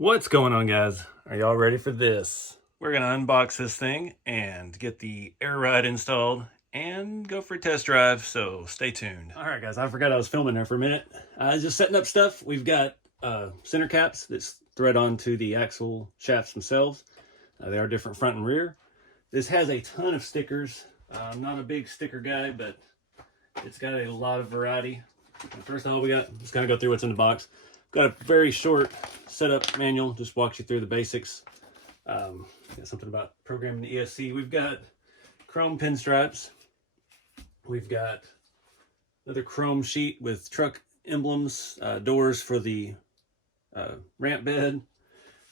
What's going on, guys? Are y'all ready for this? We're gonna unbox this thing and get the air ride installed and go for a test drive, so stay tuned. All right, guys, I forgot I was filming there for a minute. Just setting up stuff. We've got center caps that thread onto the axle shafts themselves. They are different front and rear. This has a ton of stickers. I'm not a big sticker guy, but it's got a lot of variety. First of all, we got, just gonna go through what's in the box. Got a very short setup manual, just walks you through the basics. Got something about programming the ESC. We've got chrome pinstripes. We've got another chrome sheet with truck emblems, doors for the ramp bed.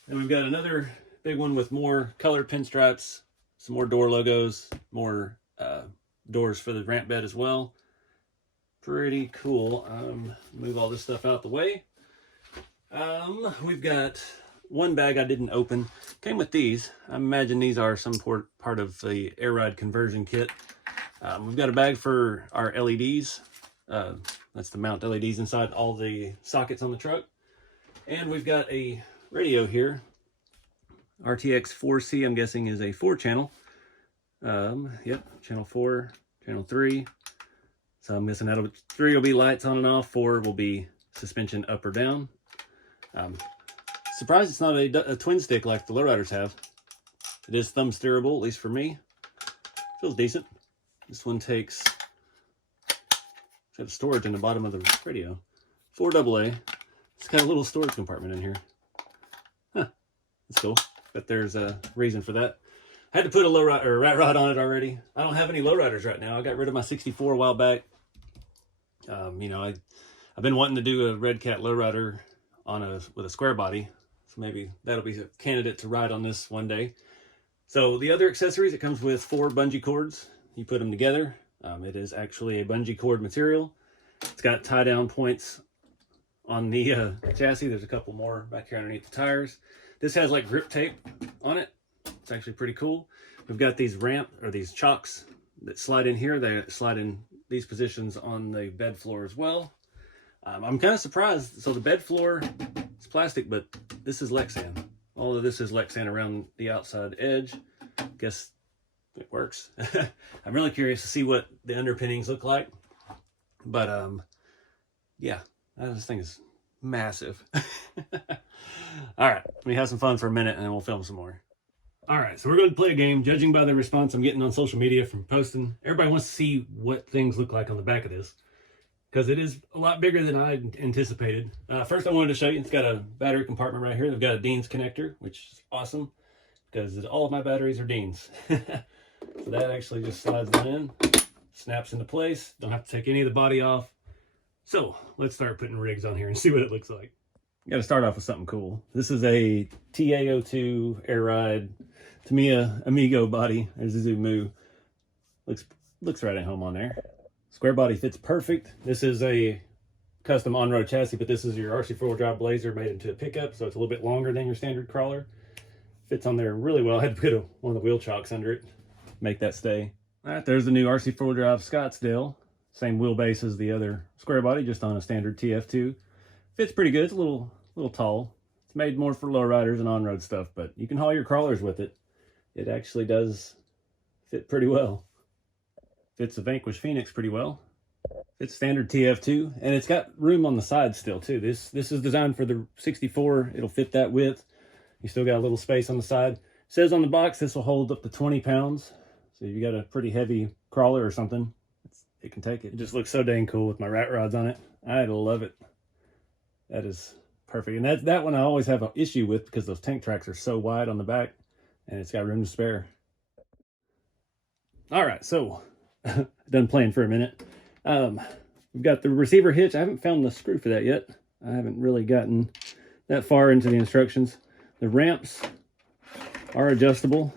And we've got another big one with more colored pinstripes, some more door logos, more doors for the ramp bed as well. Pretty cool. Move all this stuff out the way. We've got one bag I didn't open. Came with these. I imagine these are some part of the air ride conversion kit. We've got a bag for our LEDs. That's to mount LEDs inside all the sockets on the truck. And we've got a radio here. RTX 4C, I'm guessing, is a 4-channel. Yep, channel 4, channel 3. So I'm guessing 3 will be lights on and off, 4 will be suspension up or down. Surprised it's not a twin stick like the lowriders have. It is thumb steerable, at least for me. Feels decent. This one takes, it's got storage in the bottom of the radio. 4 AA. It's got a little storage compartment in here. Huh, that's cool. But there's a reason for that. I had to put a rat rod on it already. I don't have any lowriders right now. I got rid of my 64 a while back. You know, I've been wanting to do a Redcat lowrider with a square body, so maybe that'll be a candidate to ride on this one day. So the other accessories, it comes with 4 bungee cords. You put them together. It is actually a bungee cord material. It's got tie down points on the chassis. There's a couple more back here underneath the tires. This has like grip tape on it. It's actually pretty cool. We've got these these chocks that slide in here. They slide in these positions on the bed floor as well. I'm kind of surprised. So the bed floor is plastic, but this is Lexan. All of this is Lexan around the outside edge. Guess it works. I'm really curious to see what the underpinnings look like. But yeah, this thing is massive. All right, let me have some fun for a minute and then we'll film some more. All right, so we're going to play a game. Judging by the response I'm getting on social media from posting, everybody wants to see what things look like on the back of this, because it is a lot bigger than I anticipated. First, I wanted to show you, it's got a battery compartment right here. They've got a Dean's connector, which is awesome, because all of my batteries are Dean's. So that actually just slides on in, snaps into place. Don't have to take any of the body off. So let's start putting rigs on here and see what it looks like. Got to start off with something cool. This is a TA02 Air Ride Tamiya Amigo body. There's a Zumu. Looks right at home on there. Square body fits perfect. This is a custom on-road chassis, but this is your RC 4-wheel drive Blazer made into a pickup, so it's a little bit longer than your standard crawler. Fits on there really well. I had to put one of the wheel chocks under it, make that stay. All right, there's the new RC 4-wheel drive Scottsdale. Same wheelbase as the other square body, just on a standard TF2. Fits pretty good. It's a little tall. It's made more for lowriders and on-road stuff, but you can haul your crawlers with it. It actually does fit pretty well. Fits the Vanquish Phoenix pretty well. It's standard TF2, and it's got room on the side still too. This is designed for the 64. It'll fit that width. You still got a little space on the side. It says on the box this will hold up to 20 pounds. So if you got a pretty heavy crawler or something, it can take it. It just looks so dang cool with my rat rods on it. I love it. That is perfect. And that one I always have an issue with, because those tank tracks are so wide on the back and it's got room to spare. All right, so done playing for a minute. We've got the receiver hitch. I haven't found the screw for that yet. I haven't really gotten that far into the instructions. The ramps are adjustable.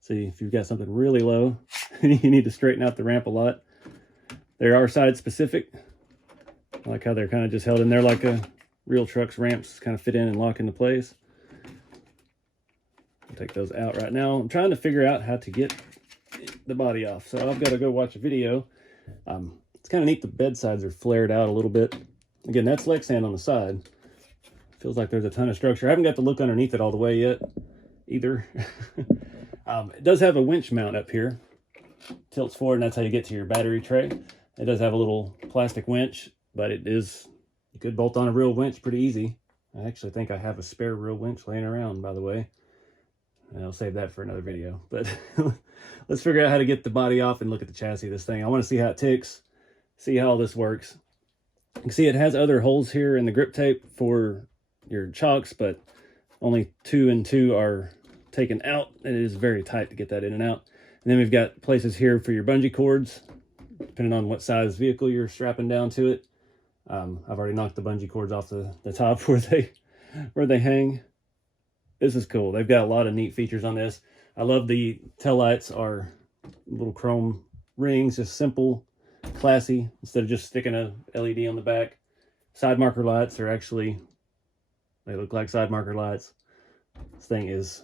See, if you've got something really low, you need to straighten out the ramp a lot. They are side specific. I like how they're kind of just held in there like a real truck's ramps kind of fit in and lock into place. I'll take those out right now. I'm trying to figure out how to get the body off, so I've got to go watch a video. It's kind of neat the bed sides are flared out a little bit. Again, that's Lexan on the side. Feels like there's a ton of structure. I haven't got to look underneath it all the way yet either. It does have a winch mount up here. Tilts forward, and that's how you get to your battery tray. It does have a little plastic winch, but you could bolt on a real winch pretty easy. I actually think I have a spare real winch laying around, by the way. And I'll save that for another video. But let's figure out how to get the body off and look at the chassis of this thing. I want to see how it ticks, see how all this works. You can see it has other holes here in the grip tape for your chocks, but only 2 and 2 are taken out. It is very tight to get that in and out. And then we've got places here for your bungee cords, depending on what size vehicle you're strapping down to it. I've already knocked the bungee cords off the top where they hang. This is cool. They've got a lot of neat features on this. I love the taillights are little chrome rings, just simple, classy, instead of just sticking a LED on the back. Side marker lights are actually, they look like side marker lights. This thing is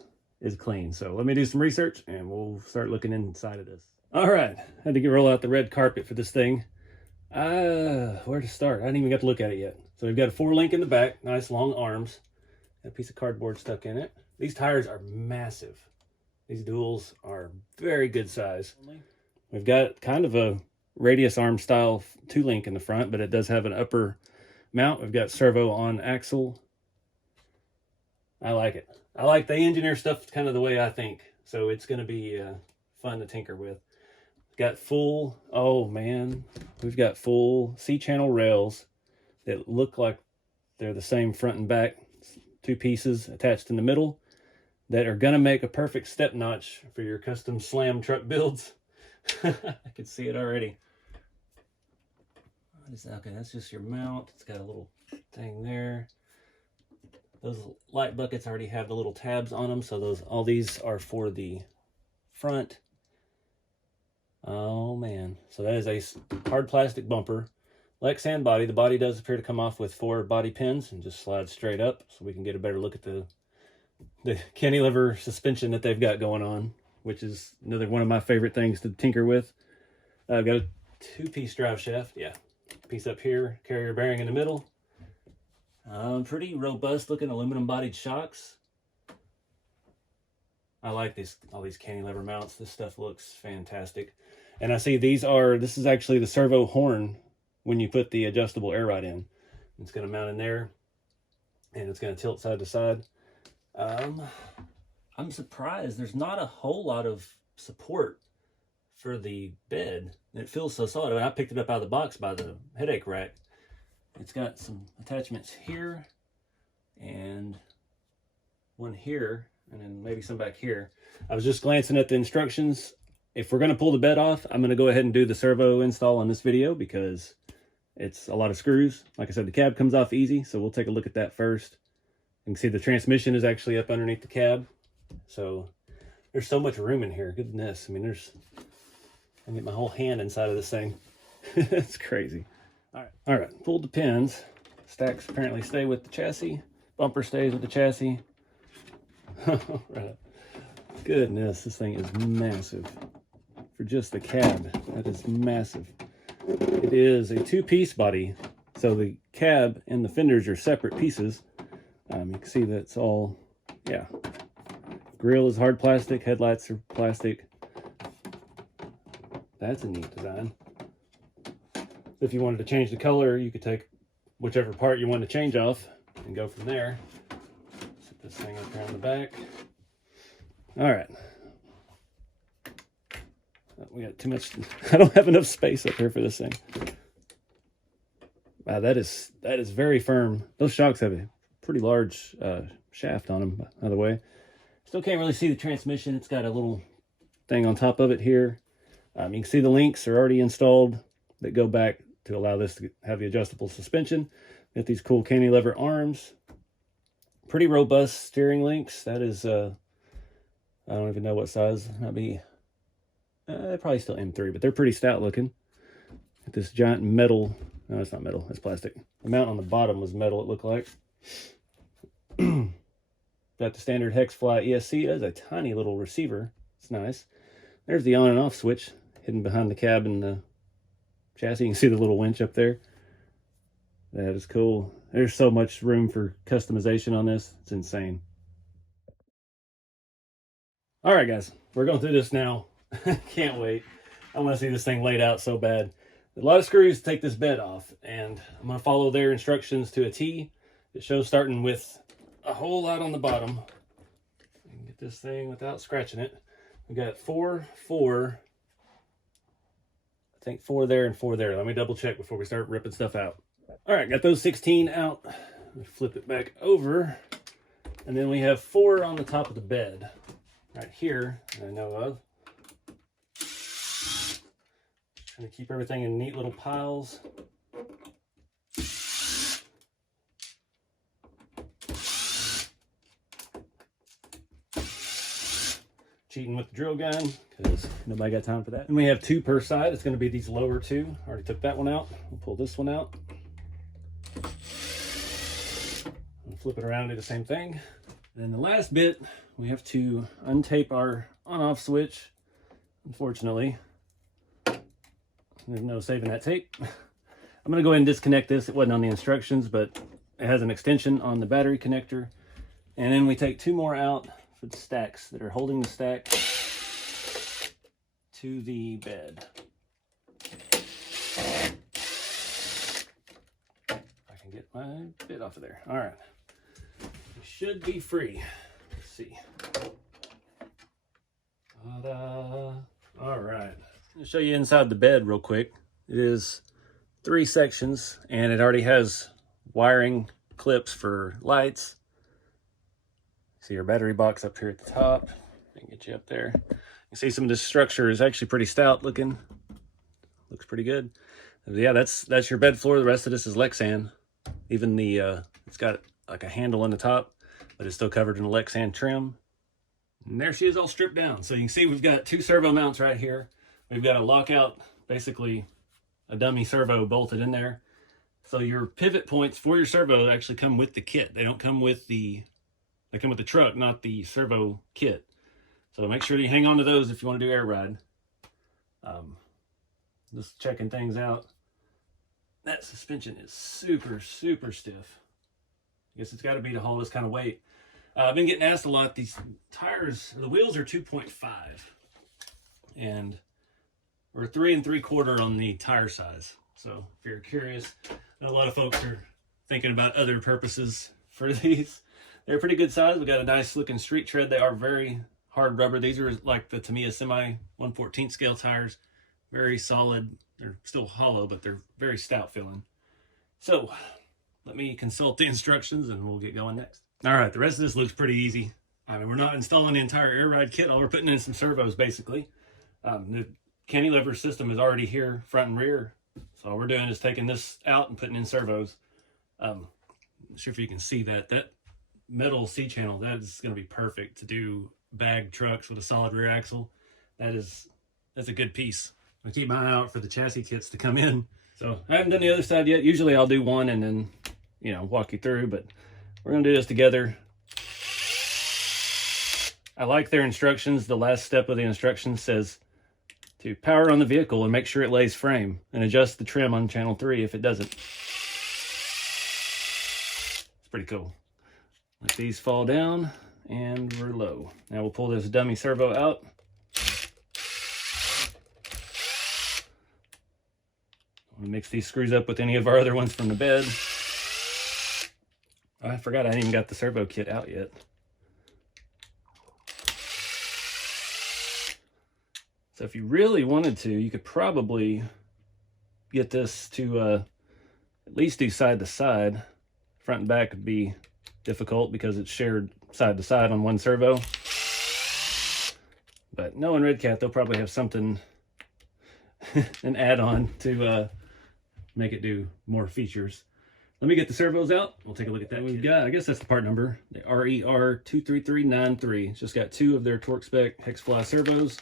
clean. So let me do some research and we'll start looking inside of this. All right, had to roll out the red carpet for this thing. Where to start? I didn't even get to look at it yet. So we've got a 4-link in the back, nice long arms. Got a piece of cardboard stuck in it. These tires are massive. These duals are very good size. We've got kind of a radius arm style 2-link in the front, but it does have an upper mount. We've got servo on axle. I like it. I like they engineer stuff kind of the way I think. So it's going to be fun to tinker with. Got full, oh man, we've got full C-channel rails that look like they're the same front and back. 2 pieces attached in the middle that are going to make a perfect step notch for your custom slam truck builds. I can see it already. What is that? Okay, that's just your mount. It's got a little thing there. Those light buckets already have the little tabs on them, so all these are for the front. Oh man, so that is a hard plastic bumper. Lexan body. The body does appear to come off with 4 body pins and just slide straight up, so we can get a better look at the cantilever suspension that they've got going on, which is another one of my favorite things to tinker with. I've got a 2-piece drive shaft. Yeah, piece up here, carrier bearing in the middle. Pretty robust looking aluminum bodied shocks. I like all these cantilever mounts. This stuff looks fantastic. And I see this is actually the servo horn when you put the adjustable air ride in. It's going to mount in there and it's going to tilt side to side. I'm surprised there's not a whole lot of support for the bed. It feels so solid. I mean, I picked it up out of the box by the headache rack. It's got some attachments here and one here, and then maybe some back here. I was just glancing at the instructions. If we're going to pull the bed off, I'm going to go ahead and do the servo install on this video because it's a lot of screws. Like I said, the cab comes off easy, so we'll take a look at that first. You can see the transmission is actually up underneath the cab. So there's so much room in here. Goodness. I mean, I can get my whole hand inside of this thing. It's crazy. All right, pulled the pins. Stacks apparently stay with the chassis. Bumper stays with the chassis. Right. Goodness, this thing is massive. For just the cab, that is massive. It is a 2-piece body, so the cab and the fenders are separate pieces. You can see that it's all, yeah. Grille is hard plastic, headlights are plastic. That's a neat design. If you wanted to change the color, you could take whichever part you want to change off and go from there. Set this thing up here on the back. All right. We got too much. I don't have enough space up here for this thing. Wow, that is very firm. Those shocks have a pretty large shaft on them, by the way. Still can't really see the transmission. It's got a little thing on top of it here. You can see the links are already installed that go back to allow this to have the adjustable suspension. Got these cool cantilever arms. Pretty robust steering links. That is, I don't even know what size. That'd be probably still M3, but they're pretty stout looking. Got this giant metal. No, it's not metal. It's plastic. The mount on the bottom was metal, it looked like. Got the standard Hexfly ESC. That's a tiny little receiver. It's nice. There's the on and off switch hidden behind the cab and the chassis. You can see the little winch up there. That is cool. There's so much room for customization on this. It's insane. All right, guys, we're going through this now. Can't wait. I want to see this thing laid out so bad. A lot of screws to take this bed off, and I'm going to follow their instructions to a T. It shows starting with a hole out on the bottom. I can get this thing without scratching it. We got 4, 4. I think 4 there and 4 there. Let me double check before we start ripping stuff out. All right, got those 16 out. Flip it back over. And then we have 4 on the top of the bed. Right here, I know of. Trying to keep everything in neat little piles. Cheating with the drill gun because nobody got time for that. And we have 2 per side. It's going to be these lower 2. Already took that one out. We'll pull this one out. We'll flip it around and do the same thing. And then the last bit, we have to untape our on-off switch. Unfortunately, there's no saving that tape. I'm going to go ahead and disconnect this. It wasn't on the instructions, but it has an extension on the battery connector. And then we take 2 more out for the stacks that are holding the stack to the bed. I can get my bit off of there. All right. We should be free. Let's see. Ta-da. All right. I'll show you inside the bed real quick. It is 3 sections, and it already has wiring clips for lights. See your battery box up here at the top. I can get you up there. You see some of this structure is actually pretty stout looking. Looks pretty good. Yeah, that's your bed floor. The rest of this is Lexan. Even the it's got like a handle on the top, but it's still covered in a Lexan trim. And there she is, all stripped down. So you can see we've got 2 servo mounts right here. We've got a lockout, basically a dummy servo bolted in there. So your pivot points for your servo actually come with the kit. They don't come with the, they come with the truck, not the servo kit. So make sure you hang on to those if you want to do air ride. Just checking things out. That suspension is super, super stiff. I guess it's got to be to hold this kind of weight. I've been getting asked a lot, these tires, the wheels are 2.5. And we're 3 3/4 on the tire size. So if you're curious, I know a lot of folks are thinking about other purposes for these. They're a pretty good size. We got a nice looking street tread. They are very hard rubber. These are like the Tamiya Semi 1/14 scale tires. Very solid. They're still hollow, but they're very stout feeling. So let me consult the instructions and we'll get going next. All right, the rest of this looks pretty easy. I mean, we're not installing the entire air ride kit. All we're putting in some servos, basically. The cantilever system is already here, front and rear. So all we're doing is taking this out and putting in servos. I'm not sure if you can see that. That metal C-channel, that is going to be perfect to do bag trucks with a solid rear axle. That's a good piece. I keep my eye out for the chassis kits to come in. So I haven't done the other side yet. Usually I'll do one and then, you know, walk you through, but we're going to do this together. I like their instructions. The last step of the instructions says to power on the vehicle and make sure it lays frame and adjust the trim on channel 3 if it doesn't. It's pretty cool. Let these fall down and we're low. Now we'll pull this dummy servo out. We'll mix these screws up with any of our other ones from the bed. Oh, I forgot I hadn't even got the servo kit out yet. So if you really wanted to, you could probably get this to at least do side to side. Front and back would be difficult because it's shared side to side on one servo. But knowing Redcat, they'll probably have something, an add-on to make it do more features. Let me get the servos out. We'll take a look at that. We've got, I guess that's the part number, the RER23393. It's just got 2 of their torque spec Hexfly servos,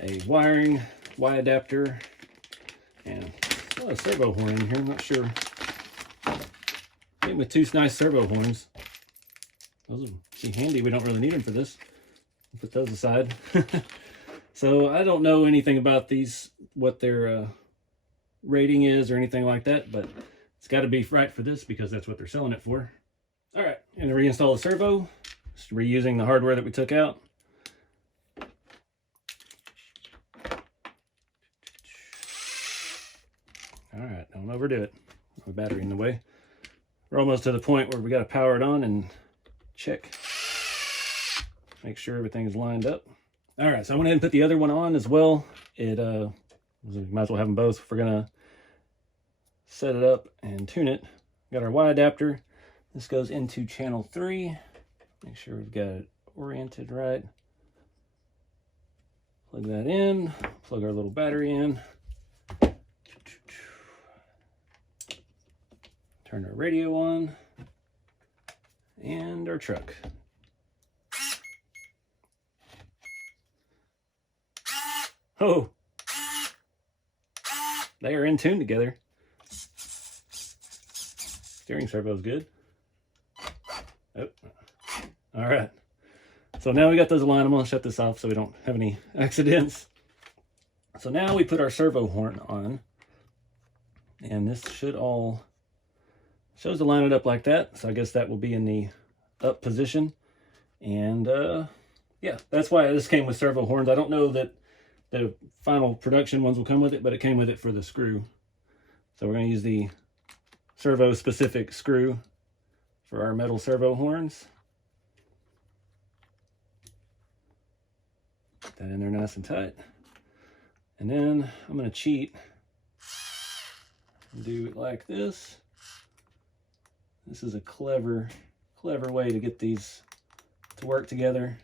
a wiring Y adapter, and a servo horn in here. I'm not sure. Came with 2 nice servo horns. Those will be handy. We don't really need them for this. I'll put those aside. So I don't know anything about these, what their rating is or anything like that, but It's got to be right for this because that's what they're selling it for. All right, and to reinstall the servo, just reusing the hardware that we took out. All right, don't overdo it. No battery in the way. We're almost to the point where we got to power it on and check. Make sure everything's lined up. All right, so I went ahead and put the other one on as well. We might as well have them both if we're gonna set it up and tune it. Got our Y adapter. This goes into channel 3. Make sure we've got it oriented right. Plug that in. Plug our little battery in. Turn our radio on. And our truck. Oh, they are in tune together. Steering servo is good. Oh. All right. So now we got those aligned. I'm going to shut this off so we don't have any accidents. So now we put our servo horn on. And this should all shows to line it up like that. So I guess that will be in the up position. And yeah, that's why this came with servo horns. I don't know that the final production ones will come with it, but it came with it for the screw. So we're going to use the servo specific screw for our metal servo horns. Put that in there nice and tight. And then I'm going to cheat and do it like this. This is a clever way to get these to work together.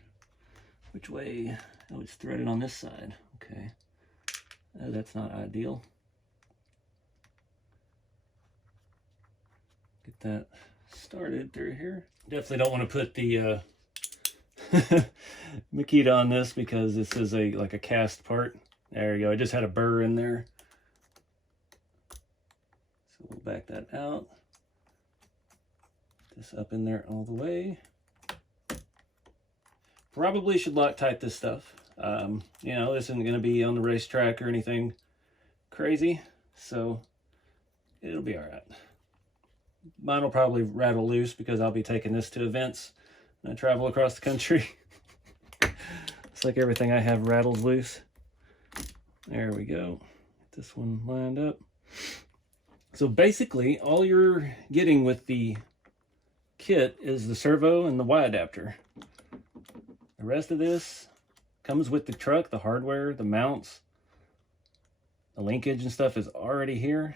Which way? Oh, it's threaded on this side. Okay. That's not ideal. Get that started through here. Definitely don't want to put the Makita on this because this is like a cast part. There you go. I just had a burr in there. So we'll back that out. Put this up in there all the way. Probably should Loctite this stuff. You know, this isn't going to be on the racetrack or anything crazy, so it'll be all right. Mine will probably rattle loose because I'll be taking this to events when I travel across the country. It's like everything I have rattles loose. There we go. Get this one lined up. So basically, all you're getting with the kit is the servo and the Y adapter. The rest of this comes with the truck, the hardware, the mounts, the linkage and stuff is already here.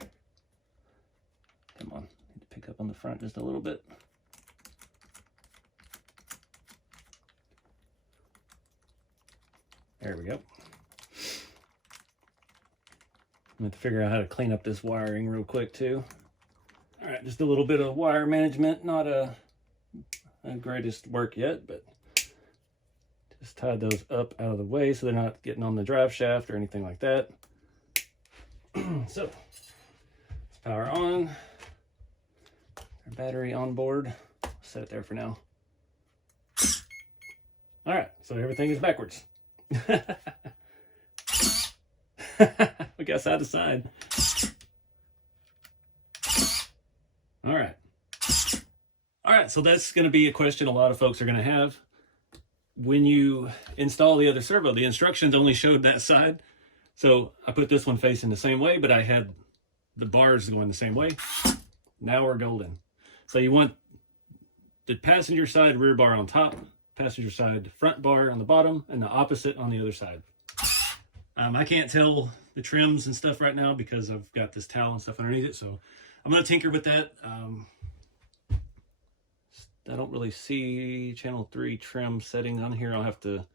Come on, need to pick up on the front just a little bit. There we go. I'm going to figure out how to clean up this wiring real quick too. All right, just a little bit of wire management, not a greatest work yet, but just tied those up out of the way so they're not getting on the drive shaft or anything like that. So, let's power on. Our battery on board. Set it there for now. All right, so everything is backwards. We got side to side. All right. All right, so that's going to be a question a lot of folks are going to have. When you install the other servo, the instructions only showed that side. So I put this one facing the same way, but I had the bars going the same way. Now we're golden. So you want the passenger side rear bar on top, passenger side front bar on the bottom, and the opposite on the other side. I can't tell the trims and stuff right now because I've got this towel and stuff underneath it. So I'm going to tinker with that. I don't really see channel 3 trim settings on here. I'll have to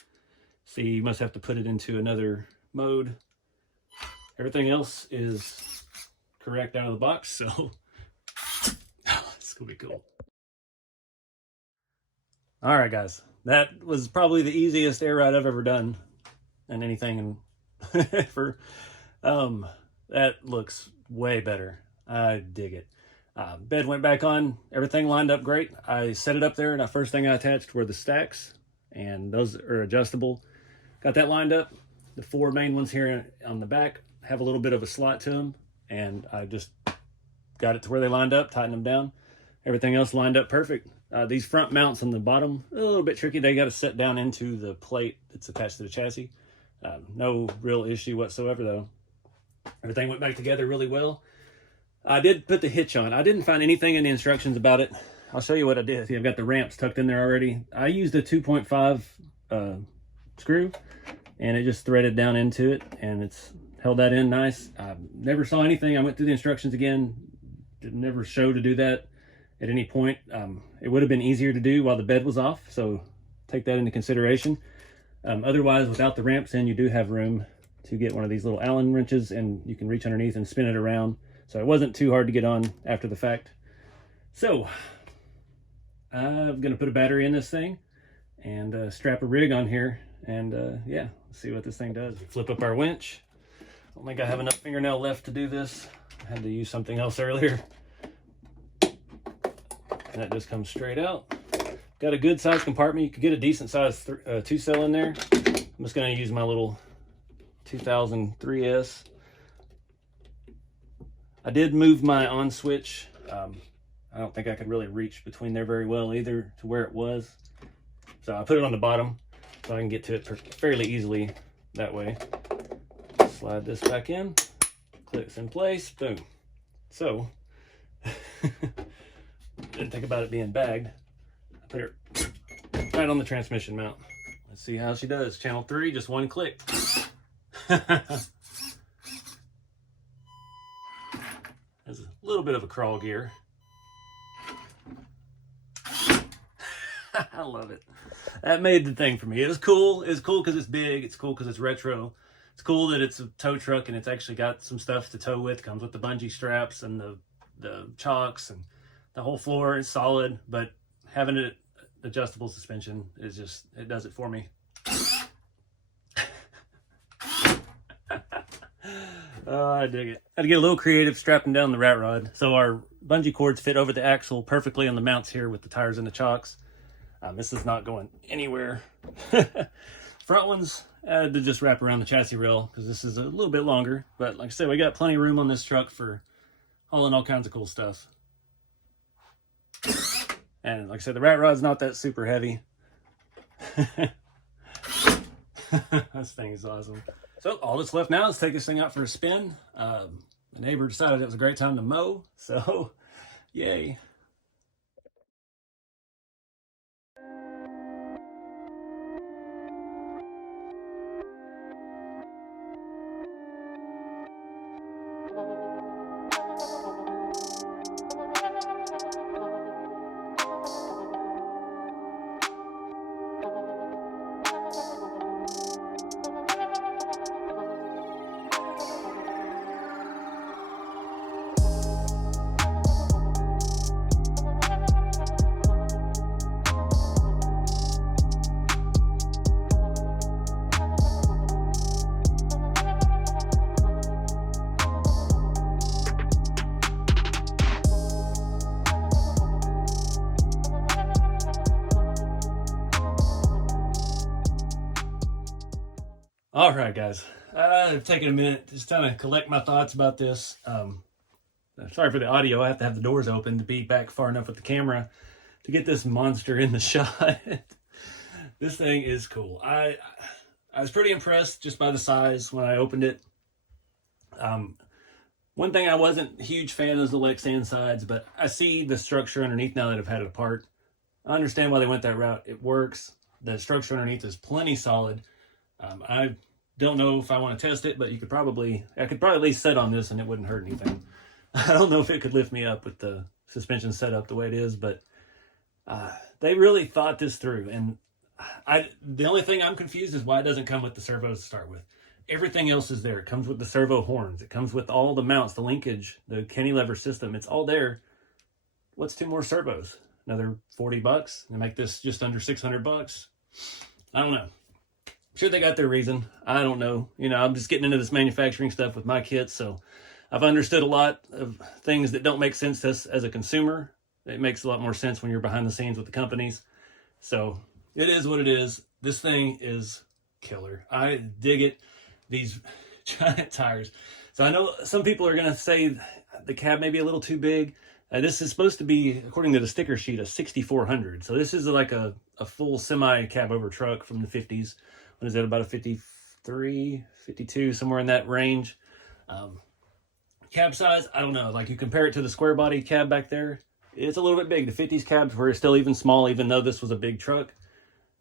see. You must have to put it into another mode. Everything else is correct out of the box, so it's gonna be cool. All right, guys, that was probably the easiest air ride I've ever done, and anything. And for that looks way better. I dig it. Bed went back on, everything lined up great. I set it up there, and the first thing I attached were the stacks, and those are adjustable. Got that lined up. The 4 main ones here on the back have a little bit of a slot to them, and I just got it to where they lined up, tightened them down. Everything else lined up perfect. These front mounts on the bottom, a little bit tricky. They got to set down into the plate that's attached to the chassis. No real issue whatsoever though. Everything went back together really well. I did put the hitch on. I didn't find anything in the instructions about it. I'll show you what I did. See, I've got the ramps tucked in there already. I used a 2.5 screw, and it just threaded down into it, and it's held that in nice. I never saw anything. I went through the instructions again. It never showed to do that at any point. It would have been easier to do while the bed was off, so take that into consideration. Otherwise, without the ramps in, you do have room to get one of these little Allen wrenches, and you can reach underneath and spin it around. So it wasn't too hard to get on after the fact. So I'm gonna put a battery in this thing and strap a rig on here, and yeah, see what this thing does. Flip up our winch. I don't think I have enough fingernail left to do this. I had to use something else earlier. And that just comes straight out. Got a good size compartment. You could get a decent size 2-cell in there. I'm just gonna use my little 2003S. I did move my on switch. I don't think I could really reach between there very well either to where it was. So I put it on the bottom so I can get to it fairly easily that way. Slide this back in, clicks in place, boom. So, didn't think about it being bagged. I put it right on the transmission mount. Let's see how she does. Channel 3, just one click. There's a little bit of a crawl gear. I love it. That made the thing for me. It was cool. It's cool because it's big. It's cool because it's retro. It's cool that it's a tow truck and it's actually got some stuff to tow with. Comes with the bungee straps and the chocks and the whole floor is solid. But having it adjustable suspension is just, it does it for me. Oh, I dig it. I had to get a little creative strapping down the rat rod. So our bungee cords fit over the axle perfectly on the mounts here with the tires and the chocks. This is not going anywhere. Front ones, I had to just wrap around the chassis rail because this is a little bit longer. But like I said, we got plenty of room on this truck for hauling all kinds of cool stuff. And like I said, the rat rod's not that super heavy. This thing is awesome. So all that's left now is take this thing out for a spin. The neighbor decided it was a great time to mow, so yay. All right, guys, I've taken a minute just trying to collect my thoughts about this. Sorry for the audio. I have to have the doors open to be back far enough with the camera to get this monster in the shot. This thing is cool. I was pretty impressed just by the size when I opened it. One thing I wasn't a huge fan is the Lexan sides, but I see the structure underneath now that I've had it apart. I understand why they went that route. It works. The structure underneath is plenty solid. I don't know if I want to test it, but I could probably at least sit on this and it wouldn't hurt anything. I don't know if it could lift me up with the suspension set up the way it is, but they really thought this through. And the only thing I'm confused is why it doesn't come with the servos to start with. Everything else is there. It comes with the servo horns. It comes with all the mounts, the linkage, the cantilever system. It's all there. What's 2 more servos? Another $40 and make this just under $600. I don't know. I'm sure they got their reason. I don't know. You know, I'm just getting into this manufacturing stuff with my kits, so I've understood a lot of things that don't make sense to us as a consumer. It makes a lot more sense when you're behind the scenes with the companies. So it is what it is. This thing is killer. I dig it. These giant tires. So I know some people are going to say the cab may be a little too big. This is supposed to be, according to the sticker sheet, a 6400. So this is like a full semi cab over truck from the 50s. What is it, about a 53, 52, somewhere in that range. Cab size, I don't know. Like, you compare it to the square body cab back there, it's a little bit big. The 50s cabs were still even small, even though this was a big truck.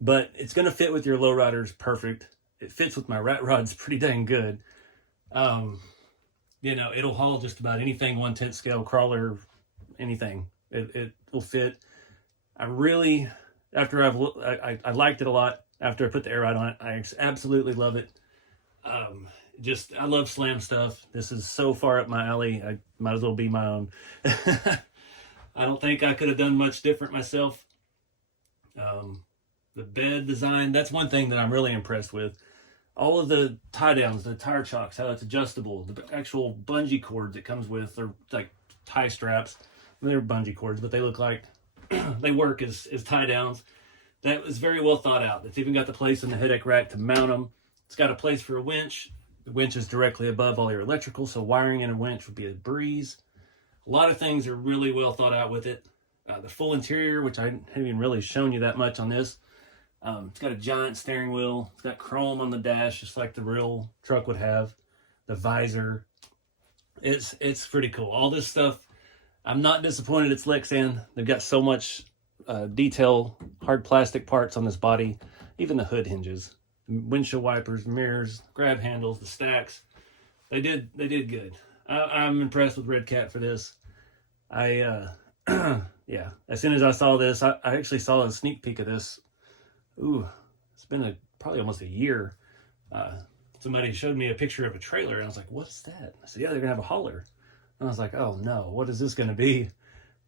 But it's going to fit with your lowriders perfect. It fits with my rat rods pretty dang good. You know, it'll haul just about anything, 1/10 scale, crawler, anything. It will fit. I really, after I liked it a lot after I put the air ride on it. I absolutely love it. I love slam stuff. This is so far up my alley. I might as well be my own. I don't think I could have done much different myself. The bed design, that's one thing that I'm really impressed with. All of the tie downs, the tire chocks, how it's adjustable, the actual bungee cords it comes with, they're like tie straps. They're bungee cords, but they look like they work as tie downs. That was very well thought out. It's even got the place in the headache rack to mount them. It's got a place for a winch. The winch is directly above all your electrical, so wiring in a winch would be a breeze. A lot of things are really well thought out with it. The full interior, which I haven't even really shown you that much on this. It's got a giant steering wheel. It's got chrome on the dash, just like the real truck would have. The visor. It's pretty cool. All this stuff, I'm not disappointed it's Lexan. They've got so much detail, hard plastic parts on this body. Even the hood hinges, windshield wipers, mirrors, grab handles, the stacks. They did good. I'm impressed with Redcat for this. Yeah. As soon as I saw this, I actually saw a sneak peek of this. Ooh, it's been probably almost a year. Somebody showed me a picture of a trailer, and I was like, "What's that?" I said, "Yeah, they're gonna have a hauler." And I was like, "Oh no, what is this gonna be?"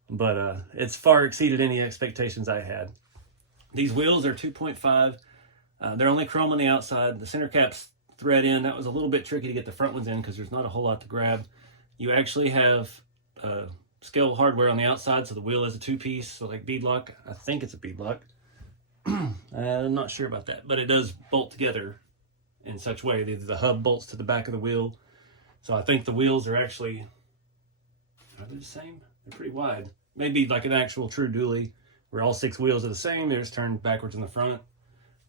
But it's far exceeded any expectations I had. These wheels are 2.5. They're only chrome on the outside. The center cap's thread in. That was a little bit tricky to get the front ones in because there's not a whole lot to grab. You actually have scale hardware on the outside, so the wheel is a two-piece, so like beadlock. I think it's a beadlock. I'm not sure about that, but it does bolt together in such way. The hub bolts to the back of the wheel. So I think the wheels are actually, are they the same? They're pretty wide. Maybe like an actual true dually where all 6 wheels are the same. They're just turned backwards in the front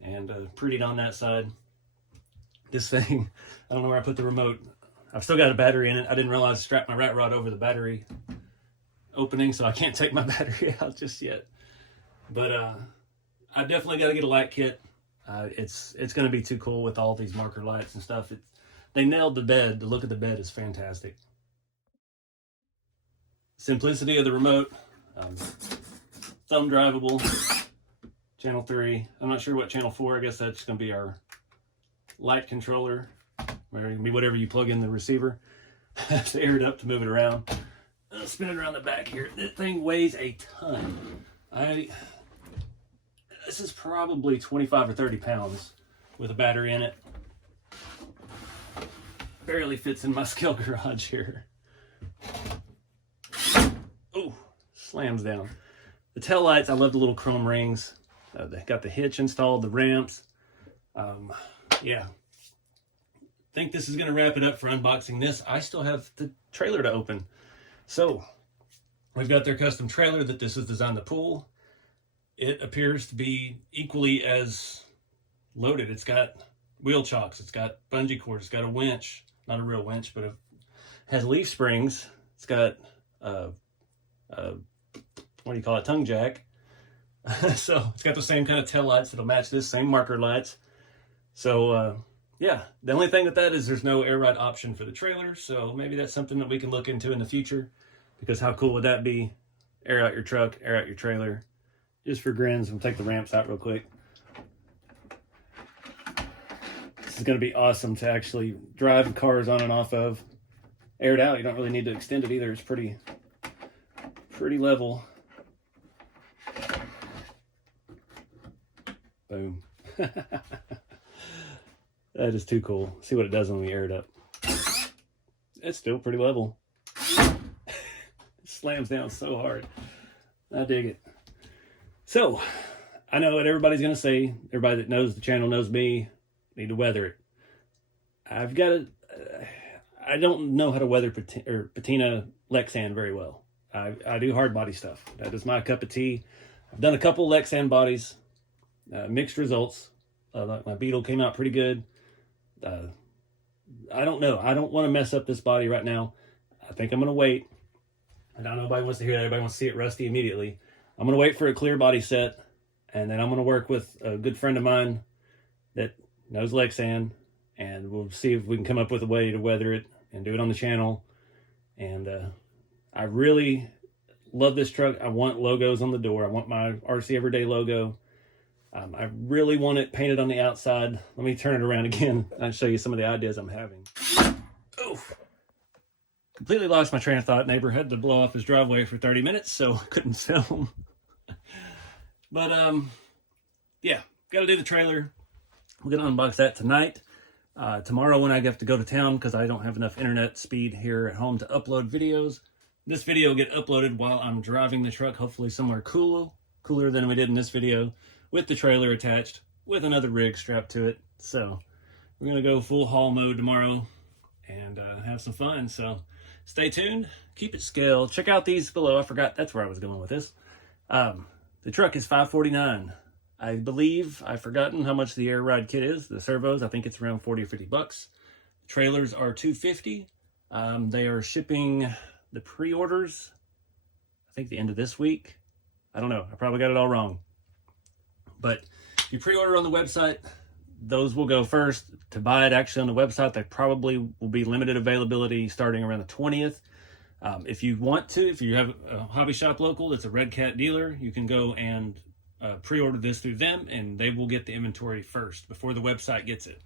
and prettied on that side. This thing, I don't know where I put the remote. I've still got a battery in it. I didn't realize I strapped my rat rod over the battery opening, so I can't take my battery out just yet. But I definitely got to get a light kit. It's going to be too cool with all these marker lights and stuff. They nailed the bed. The look of the bed is fantastic. Simplicity of the remote. Thumb drivable. Channel 3. I'm not sure what channel 4. I guess that's going to be our light controller. Or it can be whatever you plug in the receiver. To air it up to move it around. I'll spin it around the back here. That thing weighs a ton. This is probably 25 or 30 pounds with a battery in it. Barely fits in my scale garage here. Oh, slams down. The tail lights, I love the little chrome rings. They got the hitch installed, the ramps. Yeah. I think this is going to wrap it up for unboxing this. I still have the trailer to open. So, we've got their custom trailer that this is designed to pull. It appears to be equally as loaded. It's got wheel chocks, it's got bungee cords, it's got a winch. Not a real winch, but it has leaf springs. It's got, what do you call it, tongue jack. So, it's got the same kind of tail lights that'll match this, same marker lights. So, yeah, the only thing with that is there's no air ride option for the trailer, so maybe that's something that we can look into in the future, because how cool would that be? Air out your truck, air out your trailer. Just for grins, we'll take the ramps out real quick. This is going to be awesome to actually drive cars on and off of. Aired out, you don't really need to extend it either. It's pretty level. Boom. That is too cool. See what it does when we air it up. It's still pretty level. It slams down so hard. I dig it. So, I know what everybody's going to say. Everybody that knows the channel knows me. Need to weather it. I don't know how to weather patina Lexan very well. I do hard body stuff. That is my cup of tea. I've done a couple Lexan bodies, mixed results. My Beetle came out pretty good. I don't know. I don't want to mess up this body right now. I think I'm going to wait. I don't know nobody wants to hear that. Everybody wants to see it rusty immediately. I'm going to wait for a clear body set, and then I'm going to work with a good friend of mine that knows Lexan, and we'll see if we can come up with a way to weather it and do it on the channel. And I really love this truck. I want logos on the door. I want my RC Everyday logo. I really want it painted on the outside. Let me turn it around again and show you some of the ideas I'm having. Oof. Completely lost my train of thought. Neighbor had to blow off his driveway for 30 minutes, so couldn't film. But yeah, got to do the trailer. We're going to unbox that tonight. Tomorrow when I have to go to town because I don't have enough internet speed here at home to upload videos. This video will get uploaded while I'm driving the truck, hopefully somewhere cooler than we did in this video, with the trailer attached, with another rig strapped to it. So we're going to go full haul mode tomorrow and have some fun. So stay tuned, keep it scaled. Check out these below. I forgot, that's where I was going with this. The truck is $549. I believe I've forgotten how much the air ride kit is. The servos, I think it's around 40 or 50 bucks. Trailers are $250. They are shipping the pre-orders, I think the end of this week. I don't know. I probably got it all wrong. But if you pre-order on the website, those will go first. To buy it actually on the website, they probably will be limited availability starting around the 20th. If you want to, if you have a hobby shop local that's a Redcat dealer, you can go and pre-order this through them, and they will get the inventory first before the website gets it.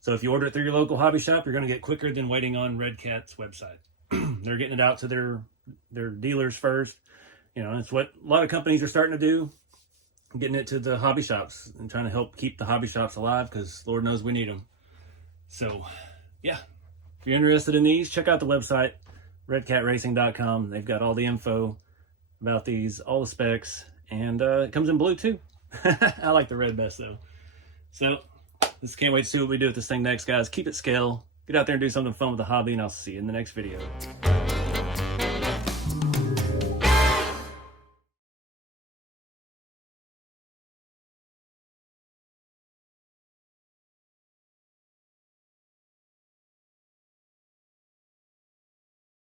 So if you order it through your local hobby shop, you're going to get quicker than waiting on Redcat's website. They're getting it out to their dealers first. You know, it's what a lot of companies are starting to do, getting it to the hobby shops and trying to help keep the hobby shops alive, because Lord knows we need them. So yeah, if you're interested in these, check out the website, redcatracing.com. They've got all the info about these, all the specs, and it comes in blue too. I like the red best though. So just can't wait to see what we do with this thing next, guys. Keep it scale, get out there and do something fun with the hobby, and I'll see you in the next video.